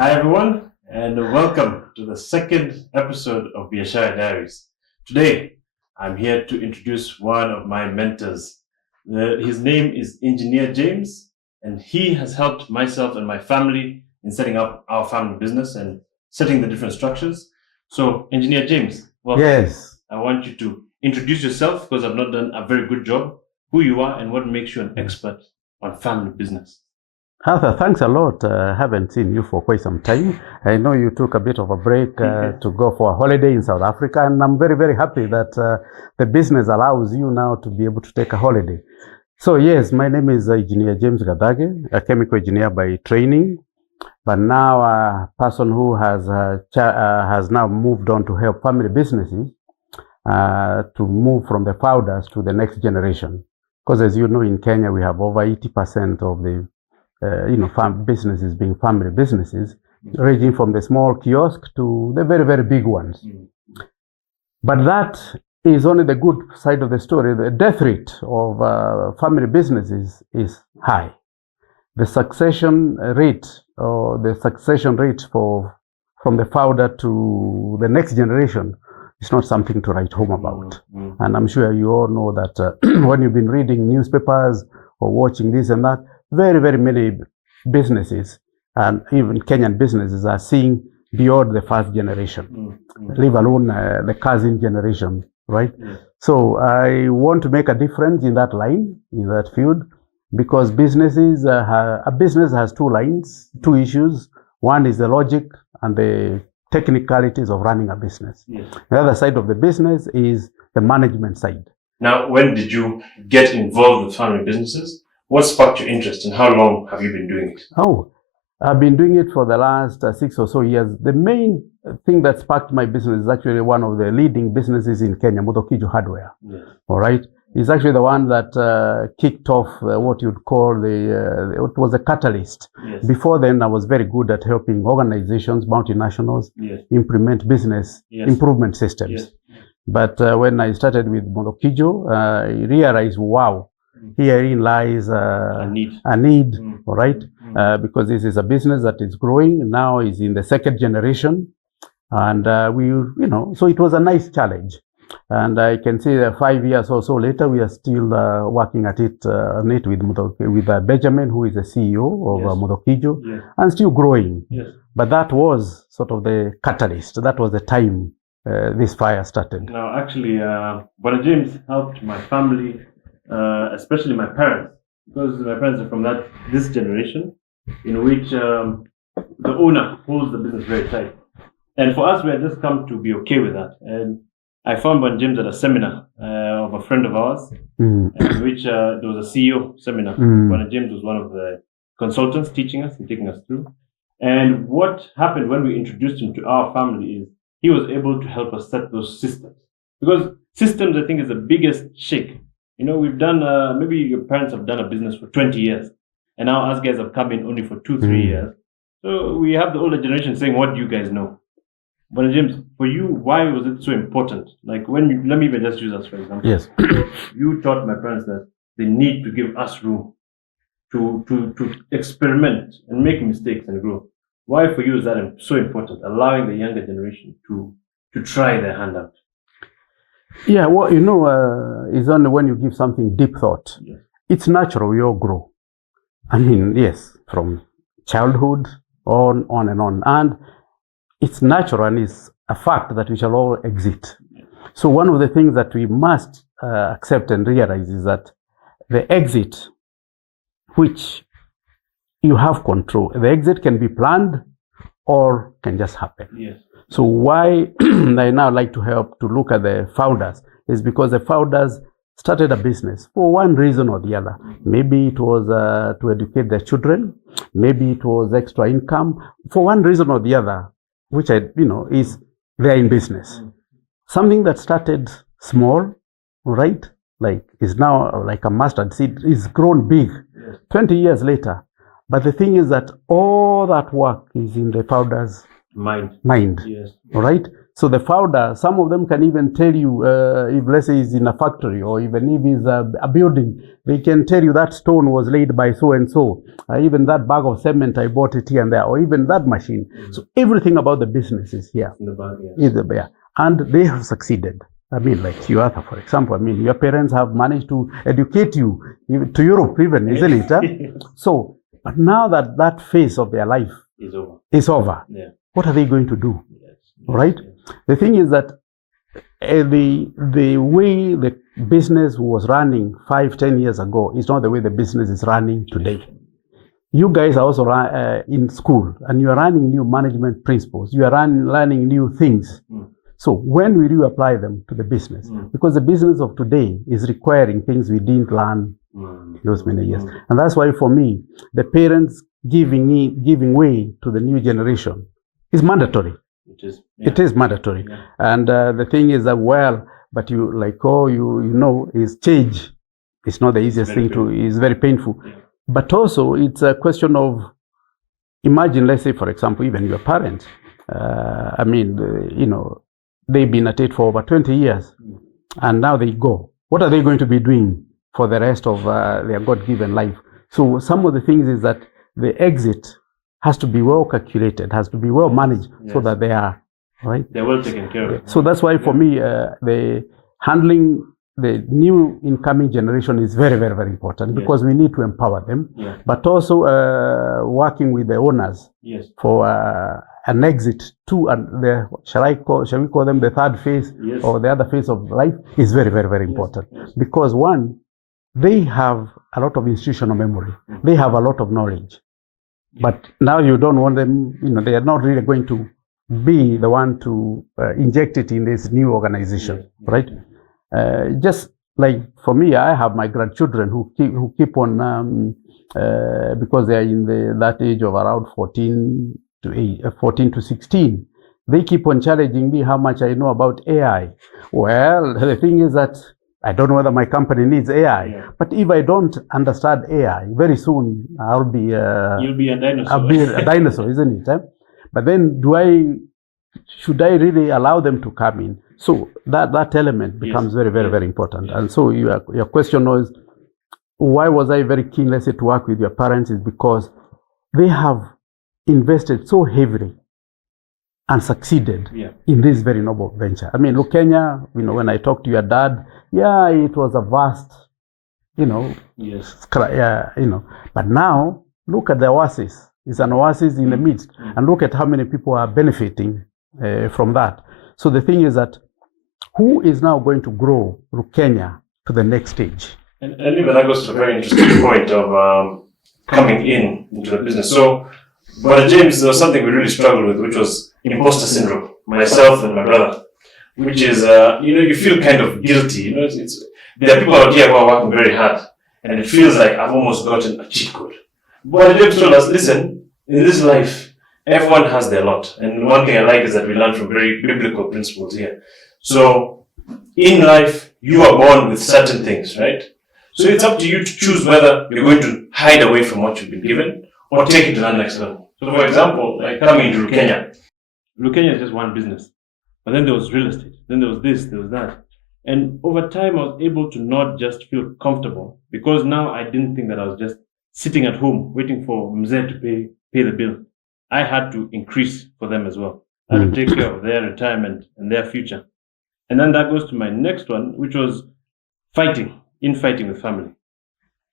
Hi everyone, and welcome to the second episode of Biashara Diaries. Today, I'm here to introduce one of my mentors. His name is Engineer James, and he has helped myself and my family in setting up our family business and setting the different structures. So, Engineer James, welcome. Yes. I want you to introduce yourself because I've not done a very good job, who you are, and what makes you an expert on family business. Arthur, thanks a lot. I haven't seen you for quite some time. I know you took a bit of a break to go for a holiday in South Africa, and I'm very, very happy that the business allows you now to be able to take a holiday. So yes, my name is Engineer James Gadage, a chemical engineer by training, but now a person who has now moved on to help family businesses to move from the founders to the next generation. Because as you know, in Kenya, we have over 80% of the businesses being family businesses, ranging from the small kiosk to the very, very big ones. But that is only the good side of the story. The death rate of family businesses is high. The succession rate from the founder to the next generation is not something to write home about. And I'm sure you all know that when you've been reading newspapers or watching this and that, very, very many businesses and even Kenyan businesses are seeing beyond the first generation, leave alone the cousin generation, right? So I want to make a difference in that line, in that field, because a business has two lines, two issues. One is the logic and the technicalities of running a business. The other side of the business is the management side. Now, when did you get involved with family businesses? What sparked your interest and how long have you been doing it? Oh, I've been doing it for the last 6 or so years. The main thing that sparked my business is actually one of the leading businesses in Kenya, Muthokijo Hardware. All right. It's actually the one that kicked off what you'd call it was a catalyst. Before then, I was very good at helping organizations, multinationals, implement business improvement systems. But when I started with Muthokijo, I realized, wow, herein lies a need, all right? Because this is a business that is growing, now is in the second generation. And so it was a nice challenge. And I can say that 5 years or so later, we are still working at it with Benjamin, who is the CEO of Muthokijo, and still growing. But that was sort of the catalyst. That was the time this fire started. Now, actually, Brother James helped my family, especially my parents, because my parents are from this generation in which the owner holds the business very tight. And for us, we had just come to be okay with that. And I found Brother James at a seminar of a friend of ours, in which there was a CEO seminar. Brother James was one of the consultants teaching us and taking us through. And what happened when we introduced him to our family is he was able to help us set those systems. Because systems, I think, is the biggest shake. You know, we've done, maybe your parents have done a business for 20 years, and now us guys have come in only for 2-3 years. So we have the older generation saying, what do you guys know? But James, for you, why was it so important? Like let me even just use us for example. Yes. You taught my parents that they need to give us room to experiment and make mistakes and grow. Why for you is that so important, allowing the younger generation to try their hand out? Yeah, well, it's only when you give something deep thought. It's natural, we all grow. I mean, yes, from childhood on and on. And it's natural and it's a fact that we shall all exit. So one of the things that we must accept and realize is that the exit, which you have control, the exit can be planned or can just happen. So why I now like to help to look at the founders is because the founders started a business for one reason or the other. Maybe it was to educate their children. Maybe it was extra income. For one reason or the other, which is they're in business. Something that started small, right? Like is now like a mustard seed, is grown big 20 years later. But the thing is that all that work is in the founder's mind. All right? So the founder, some of them can even tell you, if let's say he's in a factory or even if he's a building, they can tell you that stone was laid by so and so. Even that bag of cement, I bought it here and there, or even that machine. So everything about the business is here. In the bag, yes. Is there. And they have succeeded. I mean, like Yuatha, for example. I mean, your parents have managed to educate you to Europe even, isn't it? Huh? So, but now that that phase of their life is over, yeah. What are they going to do? Yes. Right? Yes. The thing is that the way the business was running 5-10 years ago is not the way the business is running today. You guys are also in school and you are running new management principles. You are learning new things. So when will you apply them to the business? Because the business of today is requiring things we didn't learn those many years. And that's why for me, the parents giving way to the new generation is mandatory. It is mandatory. Yeah. And the thing is that, well, but you like, is change. It's not the easiest thing it's very painful. Yeah. But also it's a question of, imagine, let's say, for example, even your parents, they've been at it for over 20 years and now they go. What are they going to be doing for the rest of their God-given life? So some of the things is that the exit has to be well calculated, has to be well managed, so that they are, right? They're well taken care of. So that's why for me, the handling the new incoming generation is very, very, very important because we need to empower them, but also working with the owners for an exit to shall we call them the third phase or the other phase of life is very, very, very important. Because one, they have a lot of institutional memory. They have a lot of knowledge. But now you don't want them, they are not really going to be the one to inject it in this new organization, right? Just like for me, I have my grandchildren who keep on, because they are in that age of around 14 to 16, they keep on challenging me how much I know about AI. Well, the thing is that I don't know whether my company needs AI, but if I don't understand AI, very soon I'll be you'll be a dinosaur. I'll be a dinosaur, isn't it? But then should I really allow them to come in? So that element becomes very, very, very important. And so your question was, why was I very keen, let's say, to work with your parents, is because they have invested so heavily and succeeded in this very noble venture. I mean, look, Kenya, when I talked to your dad, it was a vast, but now look at the oasis. It's an oasis in the midst, and look at how many people are benefiting from that. So the thing is that, who is now going to grow Kenya to the next stage? And even that goes to a very interesting point of coming into the business. So, Brother James, there was something we really struggled with, which was imposter syndrome. Myself and my brother, which is, you feel kind of guilty. There are people out here who are working very hard, and it feels like I've almost gotten a cheat code. Brother James told us, listen, in this life, everyone has their lot. And one thing I like is that we learn from very biblical principles here. So, in life, you are born with certain things, right? So it's up to you to choose whether you're going to hide away from what you've been given or take it to the next level. So, for example, like coming into Kenya. Kenya is just one business. But then there was real estate. Then there was this, there was that. And over time, I was able to not just feel comfortable, because now I didn't think that I was just sitting at home waiting for Mzee to pay the bill. I had to increase for them as well. I had to take care of their retirement and their future. And then that goes to my next one, which was fighting with family.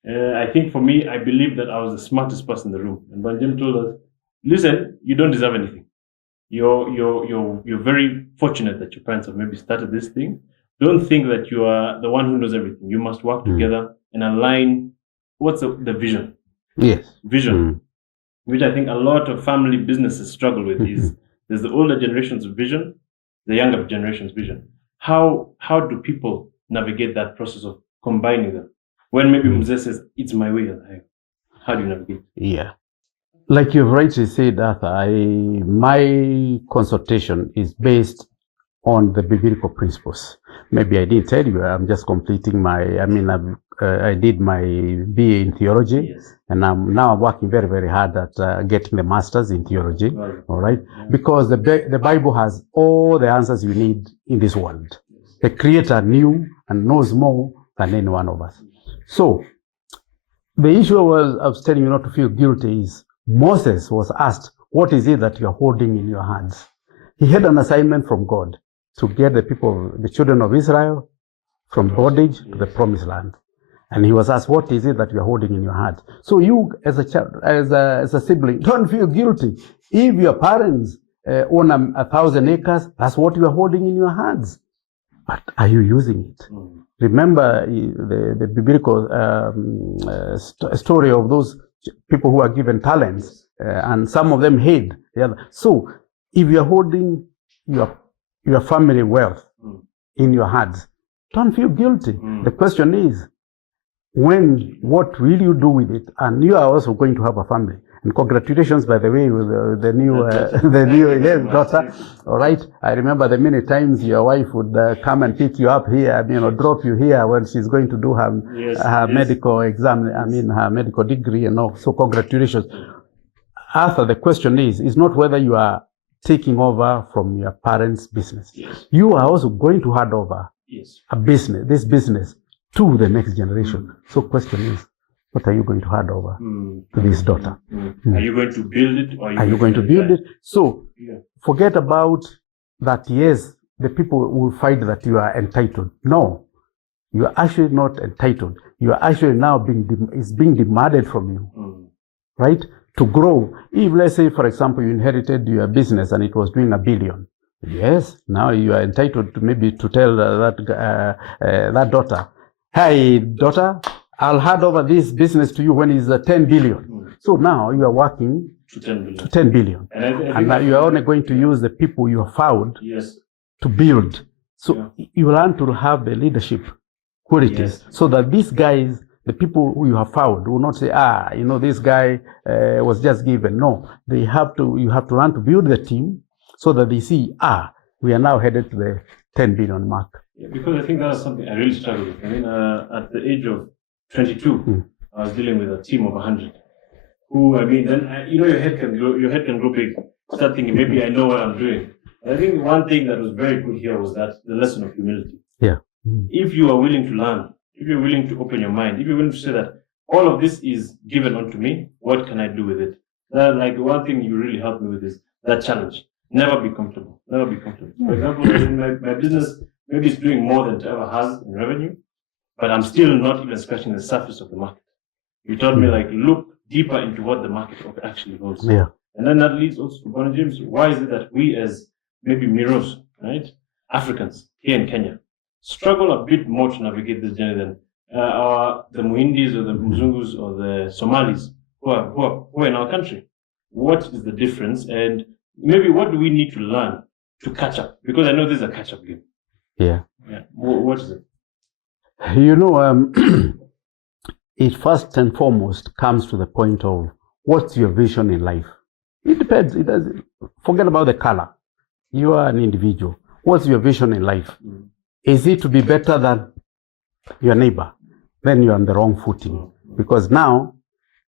I think for me, I believe that I was the smartest person in the room. And when Jim told us, listen, you don't deserve anything. You're very fortunate that your parents have maybe started this thing. Don't think that you are the one who knows everything. You must work together and align. What's the vision? Yes. Vision, which I think a lot of family businesses struggle with. Is there's the older generation's vision, the younger generation's vision. How do people navigate that process of combining them? When maybe Mzee says, it's my way of life. How do you navigate? Yeah. Like you've rightly said, Arthur, my consultation is based on the biblical principles. Maybe I didn't tell you, I'm just completing I did my BA in theology, Yes. and I'm working very, very hard at getting the master's in theology. Right. All right, Yeah. because the Bible has all the answers you need in this world. The Creator knew and knows more than any one of us. So the issue I was telling you not to feel guilty is Moses was asked, "What is it that you are holding in your hands?" He had an assignment from God to get the children of Israel from bondage to the promised land. And he was asked, "What is it that you are holding in your hand?" So you, as a child, as a sibling, don't feel guilty. If your parents own 1,000 acres, that's what you are holding in your hands. But are you using it? Remember the biblical story of those people who are given talents, and some of them hid the other. So if you are holding your family wealth in your hands, don't feel guilty. The question is, what will you do with it? And you are also going to have a family. And congratulations, by the way, with the new daughter. All right. I remember the many times your wife would come and pick you up here, drop you here when she's going to do her medical exam, her medical degree and all. So congratulations. Arthur, the question is not whether you are taking over from your parents' business. Yes. You are also going to hand over this business to the next generation. So question is, what are you going to hand over to this daughter? Are you going to build it, or are you going to build it? So forget about that. Yes, the people will find that you are entitled. No, you are actually not entitled. You are actually now being demanded from you, right? To grow. If, let's say, for example, you inherited your business and it was doing $1 billion. Yes, now you are entitled to maybe to tell that daughter, "Hey, daughter, I'll hand over this business to you when it's 10 billion. So now you are working to 10 billion. To 10 billion. And now you are only going to use the people you have found to build. So you learn to have the leadership qualities so that these guys, the people who you have found, will not say, this guy was just given. No, you have to learn to build the team so that they see, we are now headed to the 10 billion mark. Yeah, because I think that is something I really struggle with. At the age of 22, I was dealing with a team of 100. Your head can grow big. Start thinking, maybe I know what I'm doing. And I think one thing that was very good here was that the lesson of humility. Yeah. If you are willing to learn, if you're willing to open your mind, if you're willing to say that all of this is given unto me, what can I do with it? One thing you really helped me with is that challenge. Never be comfortable. Never be comfortable. For example, in my business, maybe it's doing more than it ever has in revenue, but I'm still not even scratching the surface of the market. You taught me, look deeper into what the market actually holds. Yeah. And then that leads also to Bwana James. Why is it that we, as maybe Miros, right, Africans here in Kenya, struggle a bit more to navigate this journey than the Muhindis or the Mzungus or the Somalis who are in our country? What is the difference? And maybe what do we need to learn to catch up? Because I know this is a catch-up game. Yeah. What is it? It first and foremost comes to the point of what's your vision in life. It depends. It doesn't. Forget about the color. You are an individual. What's your vision in life? Is it to be better than your neighbor? Then you're on the wrong footing. Because now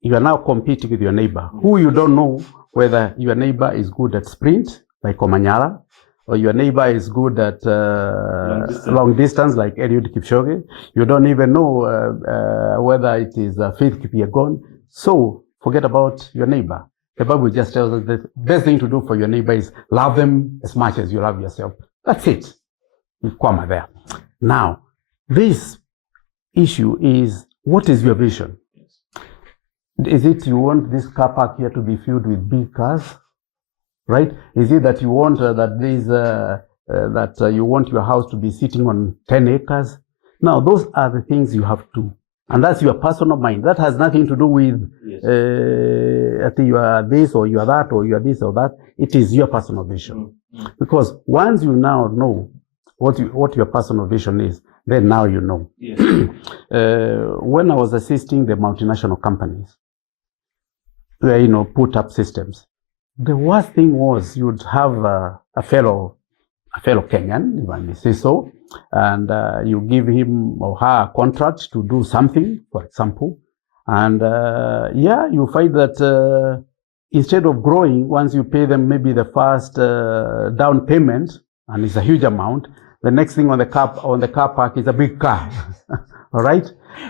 you are now competing with your neighbor, who you don't know whether your neighbor is good at sprint, like Omanyala, or your neighbor is good at long distance, like Eliud Kipchoge. You don't even know whether it is Faith Kipyegon. So forget about your neighbor. The Bible just tells us the best thing to do for your neighbor is love them as much as you love yourself. That's it. You come there. Now, this issue is, what is your vision? Is it you want this car park here to be filled with big cars? Right? Is it that you want you want your house to be sitting on 10 acres? Now, those are the things you have to, and that's your personal mind. That has nothing to do with I think you are this or you are that or you are this or that. It is your personal vision. Because once you now know what your personal vision is, then now you know. Yes. When I was assisting the multinational companies, put up systems, the worst thing was you'd have a fellow a fellow Kenyan, if I may say so, and you give him or her a contract to do something, for example, and you find that instead of growing, once you pay them maybe the first down payment, and it's a huge amount, the next thing on the car park is a big car. All right?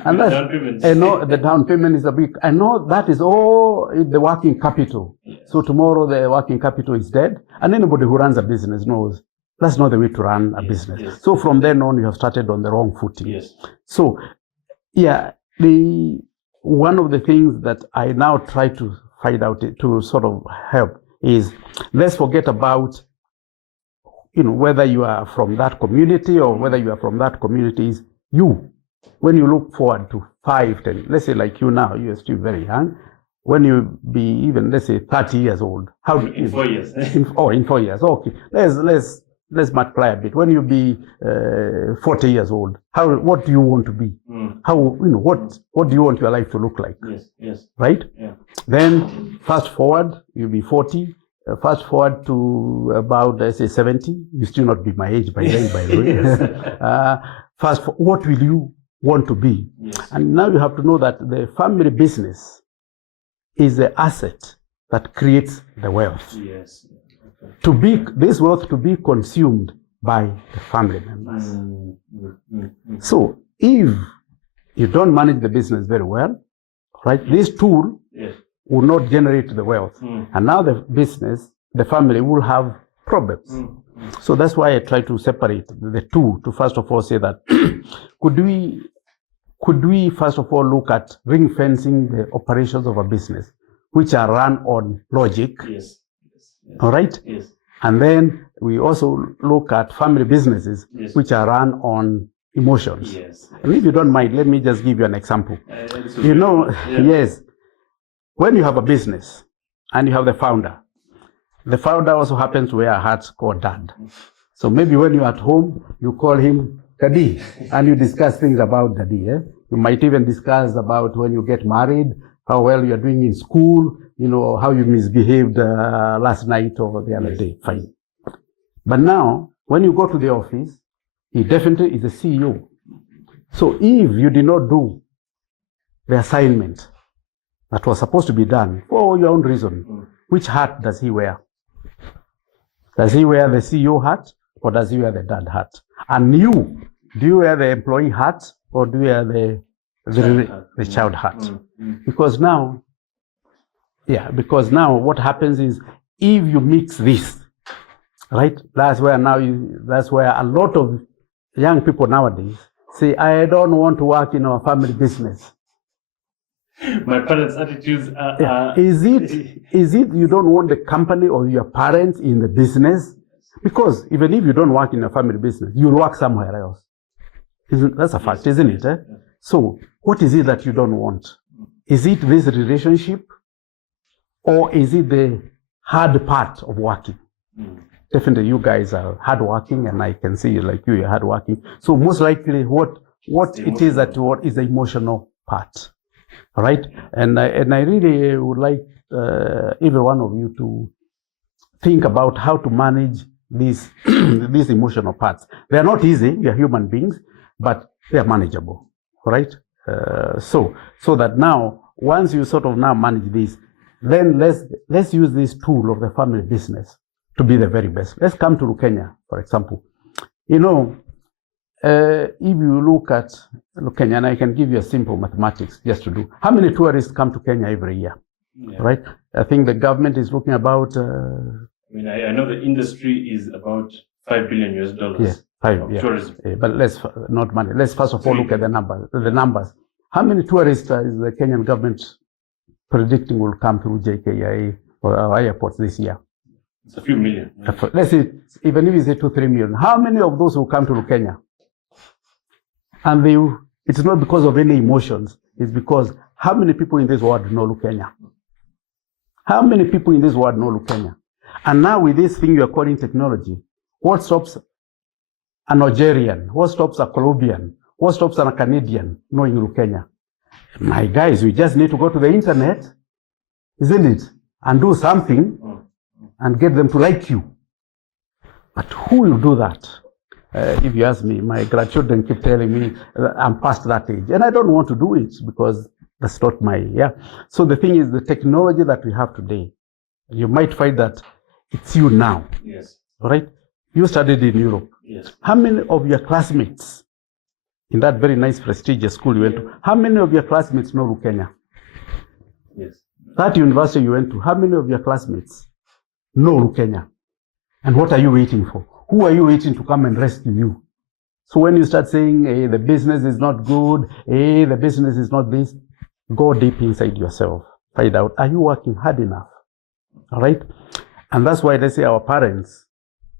And that's, I know the down payment is a big, I know that is all the working capital. Yes. So tomorrow the working capital is dead, and anybody who runs a business knows that's not the way to run a business. Yes. So from then on, you have started on the wrong footing. Yes. So, one of the things that I now try to find out to sort of help is, let's forget about, whether you are from that community or whether you are from that community. Is you, when you look forward to 5, 10, let's say like you now, you're still very young. When you be even, let's say 30 years old, how in 4 years? in 4 years. Okay, let's multiply a bit. When you be 40 years old, what do you want to be? What do you want your life to look like? Yes. Right? Yeah. Then fast forward, you'll be 40. Fast forward to about, let's say 70. You still not be my age by then, by the way. What will you want to be? Yes. And now you have to know that the family business is the asset that creates the wealth. Yes. This wealth to be consumed by the family members. So if you don't manage the business very well, right, this tool will not generate the wealth. And now the family will have problems. So that's why I try to separate the two, to first of all say that could we first of all look at ring fencing the operations of a business, which are run on logic. Yes. All right? Yes. And then we also look at family businesses, which are run on emotions. Yes. And if you don't mind, let me just give you an example. Yes, when you have a business and you have the founder also happens to wear a hat called dad. So maybe when you're at home, you call him Daddy, and you discuss things about Daddy. You might even discuss about when you get married, how well you're doing in school, how you misbehaved last night or the other day. Fine. But now, when you go to the office, he definitely is the CEO. So if you did not do the assignment that was supposed to be done for your own reason, which hat does he wear? Does he wear the CEO hat or does he wear the dad hat? And you, do you wear the employee hat or do you wear the child hat? Because now what happens is, if you mix this, right, that's where a lot of young people nowadays say, I don't want to work in our family business. My parents' attitudes are... Is it you don't want the company or your parents in the business? Because even if you don't work in a family business, you'll work somewhere else. That's a fact, isn't it? Eh? So what is it that you don't want? Is it this relationship? Or is it the hard part of working? Definitely you guys are hardworking, and I can see you're hardworking. So most likely what it is that what is the emotional part. All right? And I really would like every one of you to think about how to manage these emotional parts. They are not easy, we are human beings, but they are manageable. All right? So that now, once you sort of now manage this, then let's use this tool of the family business to be the very best. Let's come to Kenya, for example. If you look at Kenya, and I can give you a simple mathematics just to do. How many tourists come to Kenya every year? Yeah. Right? I think the government is looking about... I know the industry is about $5 billion of tourism. But let's not money. Let's first of all look at the numbers. How many tourists is the Kenyan government predicting will come through JKIA or our airports this year? It's a few million. Yeah. Let's say, even if it's 2-3 million, how many of those will come to Kenya? And it's not because of any emotions. It's because how many people in this world know Kenya? How many people in this world know Kenya? And now with this thing you're calling technology, what stops an Algerian? What stops a Colombian? What stops a Canadian knowing Kenya? My guys, we just need to go to the internet, isn't it? And do something and get them to like you. But who will do that? If you ask me, my grandchildren keep telling me I'm past that age, and I don't want to do it because that's not my. So the thing is, the technology that we have today, you might find that it's you now. Yes. All right. You studied in Europe. Yes. How many of your classmates in that very nice prestigious school you went to? How many of your classmates know Kenya? Yes. That university you went to, how many of your classmates know Kenya? And what are you waiting for? Who are you waiting to come and rescue you? So when you start saying, hey, the business is not good, hey, the business is not this, go deep inside yourself. Find out, are you working hard enough? All right? And that's why they say our parents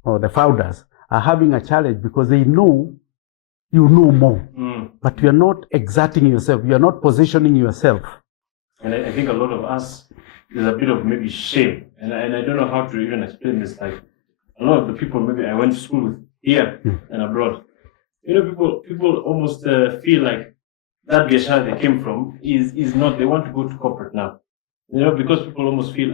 or the founders are having a challenge because they know you know more. But you're not exerting yourself. You're not positioning yourself. And I think a lot of us, there's a bit of maybe shame. And I don't know how to even explain this. Like a lot of the people maybe I went to school with here and abroad, people almost feel like that biashara they came from is not, they want to go to corporate now. Because people almost feel,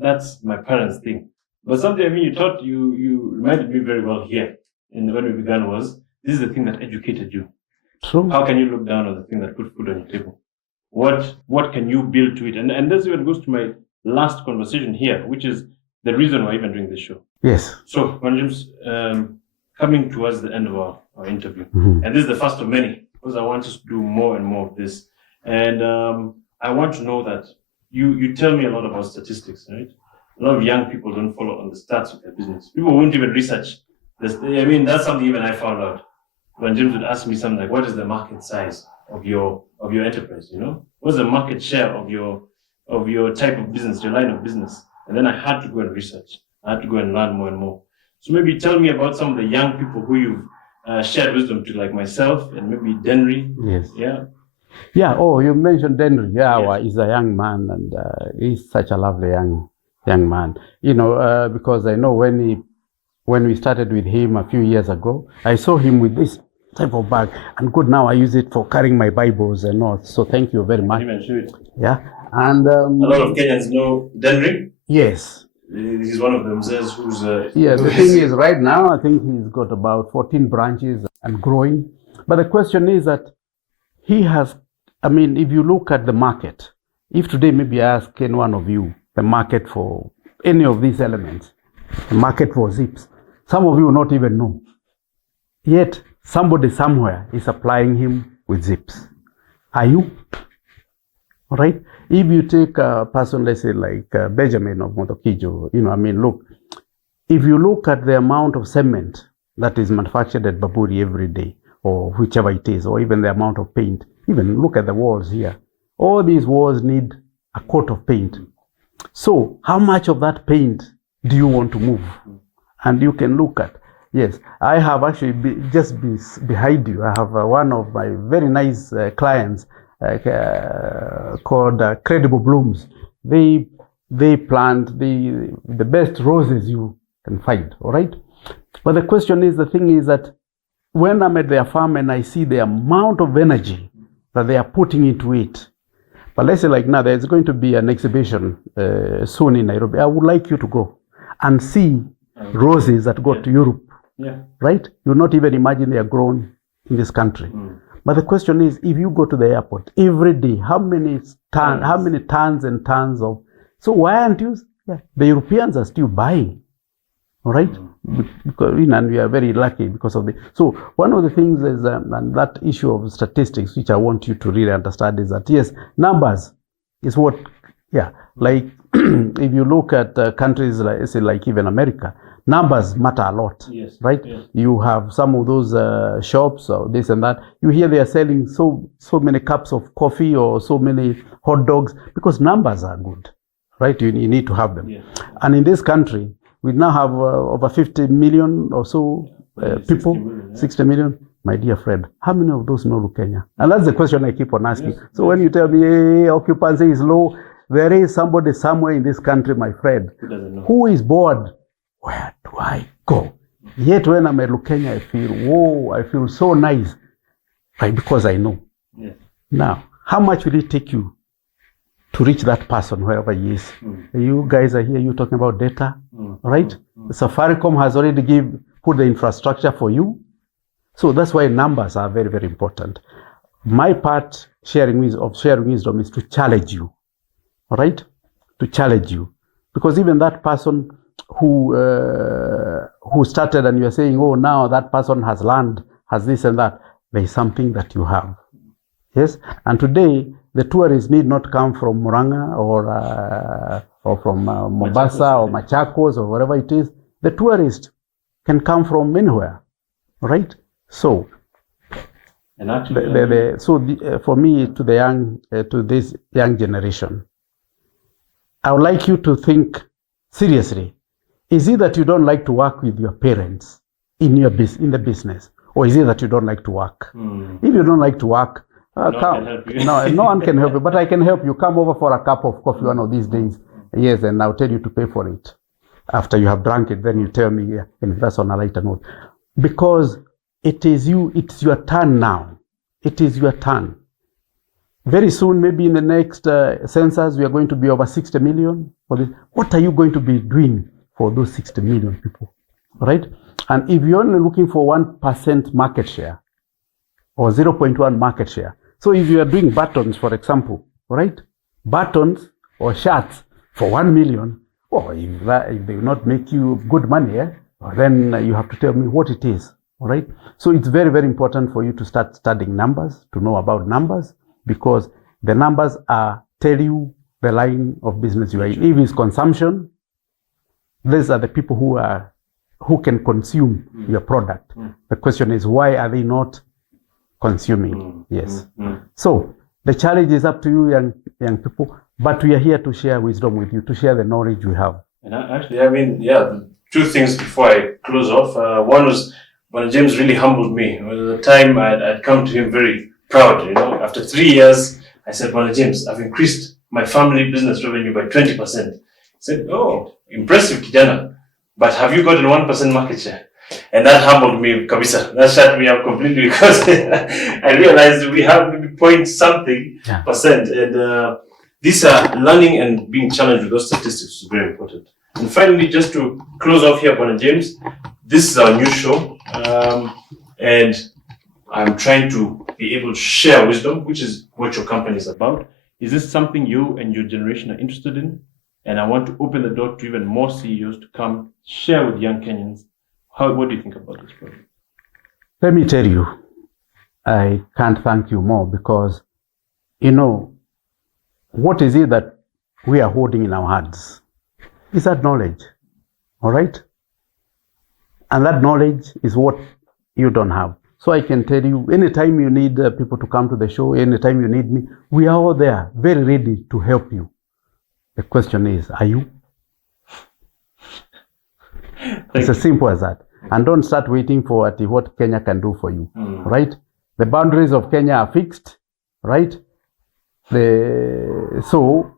that's my parents' thing. But something, you reminded me very well here, and when we began was, this is the thing that educated you. True. How can you look down on the thing that put food on your table? What can you build to it? And this even goes to my last conversation here, which is the reason why I'm even doing this show. Yes. So, James, coming towards the end of our interview, Mm-hmm. and this is the first of many, because I want us to do more and more of this. And I want to know that you tell me a lot about statistics, right? A lot of young people don't follow on the stats of their business. People won't even research this. I mean, that's something even I found out. When James would ask me something like, what is the market size of your enterprise, What's the market share of your type of business, your line of business? And then I had to go and research. I had to go and learn more and more. So maybe tell me about some of the young people who you've shared wisdom to, like myself and maybe Denry. Yes. Yeah. Yeah. Oh, you mentioned Denry. Yeah, Yes. well, he's a young man, and he's such a lovely young man. Because I know when we started with him a few years ago, I saw him with this type of bag, and good, now I use it for carrying my Bibles and all. So thank you very much. Yeah. And a lot of Kenyans know Denry. Yes. He's one of them. Says who's. Yeah. The thing is, right now I think he's got about 14 branches and growing. But the question is that he has. I mean, if you look at the market, if today maybe I ask any one of you the market for any of these elements, the market for zips, some of you will not even know. Yet somebody somewhere is supplying him with zips. Are you? All right. If you take a person, let's say like Benjamin of Motokijo, look, if you look at the amount of cement that is manufactured at Baburi every day, or whichever it is, or even the amount of paint, even look at the walls here. All these walls need a coat of paint. So how much of that paint do you want to move? And you can look at, yes, I have actually behind you, I have one of my very nice clients called Credible Blooms. They plant the best roses you can find, all right? But the question is, the thing is that when I'm at their farm and I see the amount of energy that they are putting into it, but let's say like now there's going to be an exhibition soon in Nairobi. I would like you to go and see roses that go to Europe, right? You'll not even imagine they are grown in this country. But the question is, if you go to the airport every day, how many tons and tons of, so why aren't you? The Europeans are still buying, all right? Because, and we are very lucky because of the. So one of the things is, and that issue of statistics, which I want you to really understand, is that yes, numbers is what, like if you look at countries like, say, like even America, numbers matter a lot, right? Yes. You have some of those shops or this and that. You hear they are selling so many cups of coffee or so many hot dogs because numbers are good, right? You need to have them. Yes. And in this country, we now have over 50 million or so people, 60 million. My dear friend, how many of those know Kenya? And that's the question I keep on asking. Yes. So when you tell me, hey, occupancy is low, there is somebody somewhere in this country, my friend, who is bored. Where do I go? Yet when I'm at Kenya, I feel so nice, right? Because I know. Yes. Now, how much will it take you to reach that person wherever he is. You guys are here, you talking about data, right? Safaricom has already put the infrastructure for you. So that's why numbers are very, very important. My part sharing wisdom is to challenge you, all right? To challenge you. Because even that person who started and you're saying, oh, now that person has learned, has this and that, there is something that you have. Yes? And today, the tourists need not come from Muranga or from Mombasa or Machakos or wherever it is. The tourist can come from anywhere, right? So, and actually, for me, to this young generation, I would like you to think seriously. Is it that you don't like to work with your parents in the business, or is it that you don't like to work? If you don't like to work, no one can help you, but I can help you. Come over for a cup of coffee one of these days. Yes, and I'll tell you to pay for it. After you have drunk it, then you tell me, yeah, and that's on a lighter note. Because it's your turn now. It is your turn. Very soon, maybe in the next census, we are going to be over 60 million. What are you going to be doing for those 60 million people, right? And if you're only looking for 1% market share or 0.1 market share, so if you are doing buttons, for example, right? Buttons or shirts for 1 million, if they will not make you good money, then you have to tell me what it is, all right? So it's very, very important for you to start studying numbers, to know about numbers, because the numbers tell you the line of business you are in. If it's consumption, these are the people who can consume your product. The question is, why are they not consuming? Yes. So the challenge is up to you, young people, but we are here to share wisdom with you, to share the knowledge we have. And actually, two things before I close off. One was when James really humbled me. It was the time I'd come to him very proud. After 3 years, I said, Brother James, I've increased my family business revenue by 20%. He said, oh, impressive, Kijana. But have you gotten 1% market share? And that humbled me, Kabisa. That shut me up completely because I realized we have maybe point something percent. And these are learning and being challenged with those statistics is very important. And finally, just to close off here, Brother James, this is our new show. And I'm trying to be able to share wisdom, which is what your company is about. Is this something you and your generation are interested in? And I want to open the door to even more CEOs to come share with young Kenyans. What do you think about this project? Let me tell you, I can't thank you more because, what is it that we are holding in our hands? It's that knowledge, all right? And that knowledge is what you don't have. So I can tell you, anytime you need people to come to the show, anytime you need me, we are all there, very ready to help you. The question is, are you? It's as simple as that. And don't start waiting for what Kenya can do for you, right? The boundaries of Kenya are fixed, right? So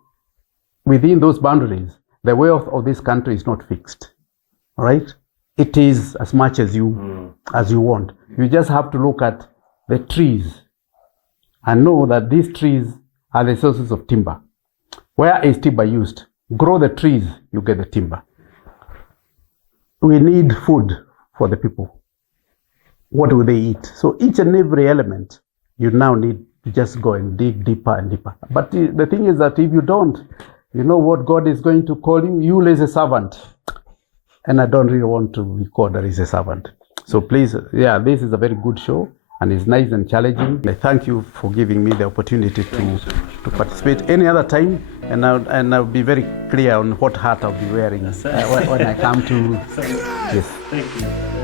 within those boundaries, the wealth of this country is not fixed, right? It is as much as you want. You just have to look at the trees and know that these trees are the sources of timber. Where is timber used? Grow the trees, you get the timber. We need food for the people. What will they eat? So each and every element, you now need to just go and dig deeper and deeper. But the thing is that if you don't, you know what God is going to call you? You lazy servant. And I don't really want to be called a lazy servant. So please, this is a very good show. And it's nice and challenging. I thank you for giving me the opportunity to participate any other time, and I'll be very clear on what hat I'll be wearing when I come to. Yes. Thank you.